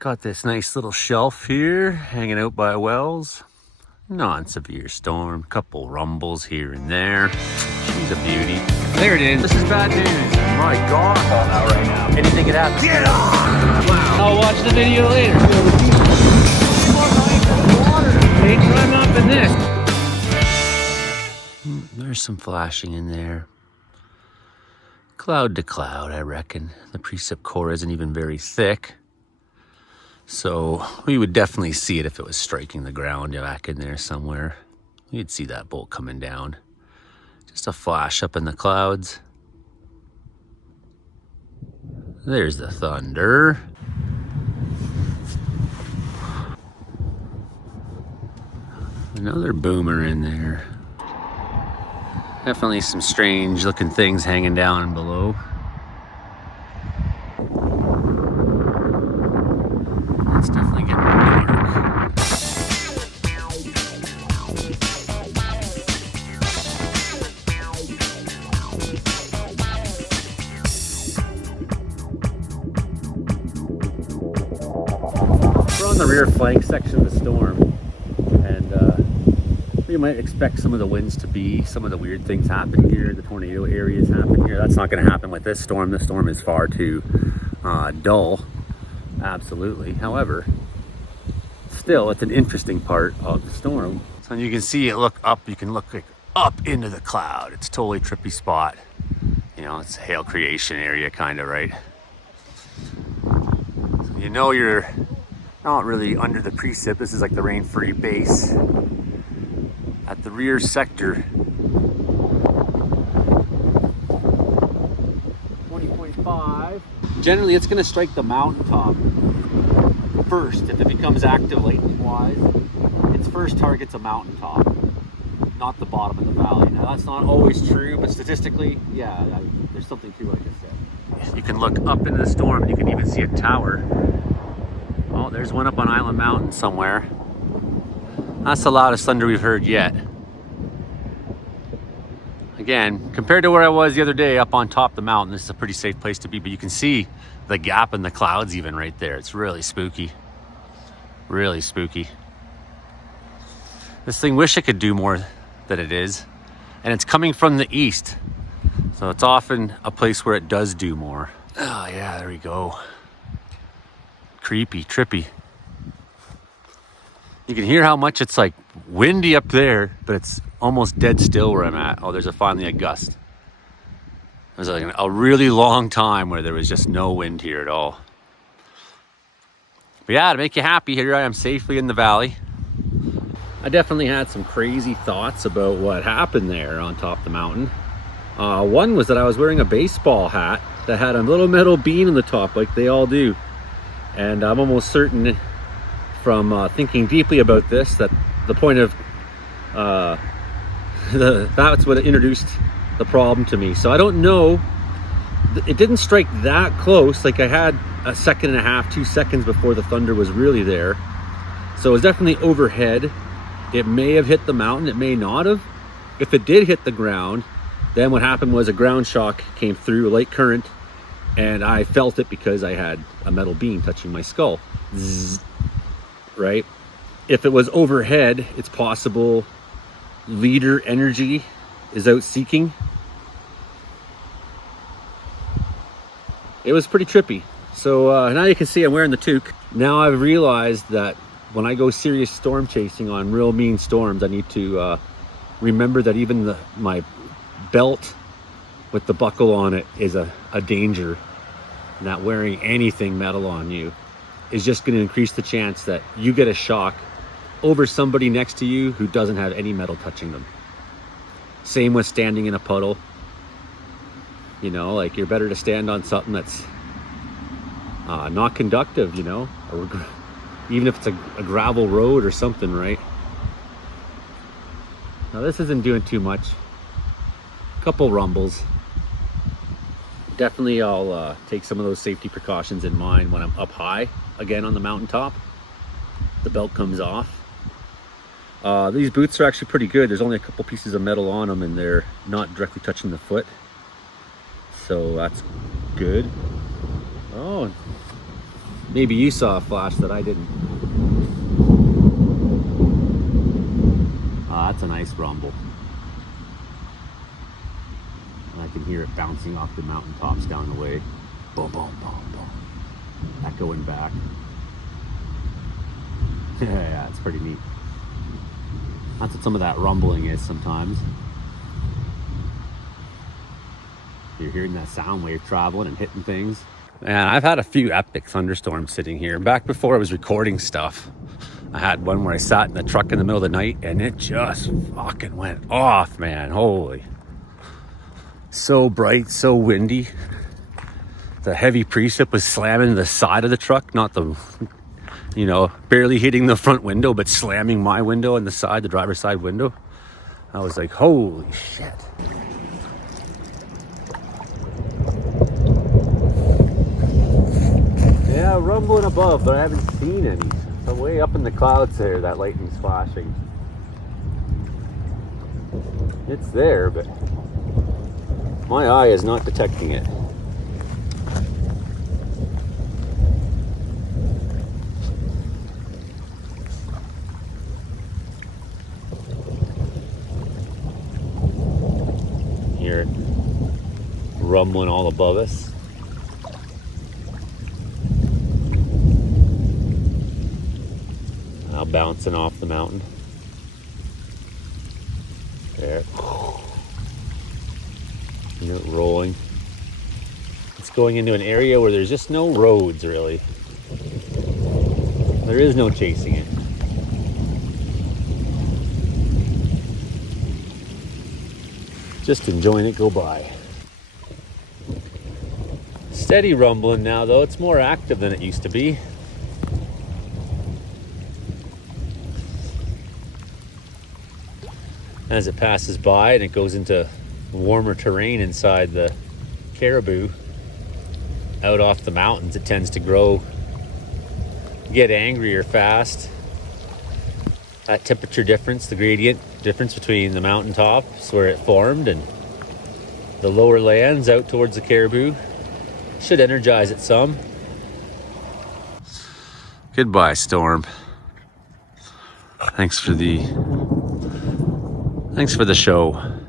Got this nice little shelf here, hanging out by wells. Non-severe storm, couple rumbles here and there. She's a beauty. There it is. This is bad news. My God, I'm out right now. Anything could happen. Get on! Wow. I'll watch the video later. Hey, run up in this. There's some flashing in there. Cloud to cloud, I reckon. The precip core isn't even very thick. So we would definitely see it if it was striking the ground back in there somewhere. You'd see that bolt coming down. Just a flash up in the clouds. There's the thunder. Another boomer in there. Definitely some strange looking things hanging down below. It's definitely getting dark. We're on the rear flank section of the storm, and we might expect some of the winds to be, some of the weird things happen here, the tornado areas happen here. That's not going to happen with this storm. This storm is far too dull. Absolutely. However, still, it's an interesting part of the storm. So you can see it look up. You can look like up into the cloud. It's a totally trippy spot. You know, it's a hail creation area, kind of, right? So you know you're not really under the precip. This is like the rain-free base. At the rear sector, 20.5. Generally, it's going to strike the mountaintop first. If it becomes active lightning-wise, its first target's a mountaintop, not the bottom of the valley. Now, that's not always true, but statistically, yeah, there's something to what I just said. You can look up into the storm, and you can even see a tower. Oh, there's one up on Island Mountain somewhere. That's the loudest thunder we've heard yet. Again, compared to where I was the other day up on top of the mountain, this is a pretty safe place to be, but you can see the gap in the clouds even right there. It's really spooky. Really spooky. This thing, wish it could do more than it is. And it's coming from the east. So it's often a place where it does do more. Oh yeah, there we go. Creepy, trippy. You can hear how much it's like windy up there, but it's almost dead still where I'm at. Oh, there's finally a gust. There's like a really long time where there was just no wind here at all. But yeah, to make you happy, here I am safely in the valley. I definitely had some crazy thoughts about what happened there on top of the mountain. One was that I was wearing a baseball hat that had a little metal beam on the top like they all do. And I'm almost certain from thinking deeply about this that the point of that's what introduced the problem to me. So I don't know, it didn't strike that close. Like I had a second and a half, 2 seconds before the thunder was really there. So it was definitely overhead. It may have hit the mountain, it may not have. If it did hit the ground, then what happened was a ground shock came through, a light current, and I felt it because I had a metal beam touching my skull. Zzz, right? If it was overhead, it's possible leader energy is out seeking. It was pretty trippy. So now you can see I'm wearing the toque. Now I've realized that when I go serious storm chasing on real mean storms, I need to remember that even my belt with the buckle on it is a danger. Not wearing anything metal on you is just going to increase the chance that you get a shock over somebody next to you who doesn't have any metal touching them. Same with standing in a puddle. You know, like you're better to stand on something that's not conductive, you know, or even if it's a gravel road or something, right? Now this isn't doing too much. Couple rumbles. Definitely I'll take some of those safety precautions in mind when I'm up high again on the mountaintop. The belt comes off. These boots are actually pretty good. There's only a couple pieces of metal on them and they're not directly touching the foot. So that's good. Oh, Maybe you saw a flash that I didn't. Ah, that's a nice rumble. I can hear it bouncing off the mountaintops down the way. Boom, boom, boom, boom. Echoing back. Yeah, it's pretty neat. That's what some of that rumbling is sometimes. You're hearing that sound wave traveling and hitting things. Man, I've had a few epic thunderstorms sitting here. Back before I was recording stuff, I had one where I sat in the truck in the middle of the night and it just fucking went off, man. Holy. So bright, so windy. The heavy precip was slamming the side of the truck, not the, you know, barely hitting the front window, but slamming my window and the side, the driver's side window. I was like, holy shit. Yeah, rumbling above, but I haven't seen any. So way up in the clouds there, that lightning's flashing. It's there, but my eye is not detecting it. Hear it rumbling all above us. Now bouncing off the mountain. There. Hear it rolling. It's going into an area where there's just no roads, really. There is no chasing it. Just enjoying it go by. Steady rumbling now, though. It's more active than it used to be. As it passes by and it goes into warmer terrain inside the Cariboo, out off the mountains, it tends to grow, get angrier fast. That temperature difference, the gradient difference between the mountaintops where it formed and the lower lands out towards the Cariboo should energize it some. Goodbye, storm. Thanks for the show.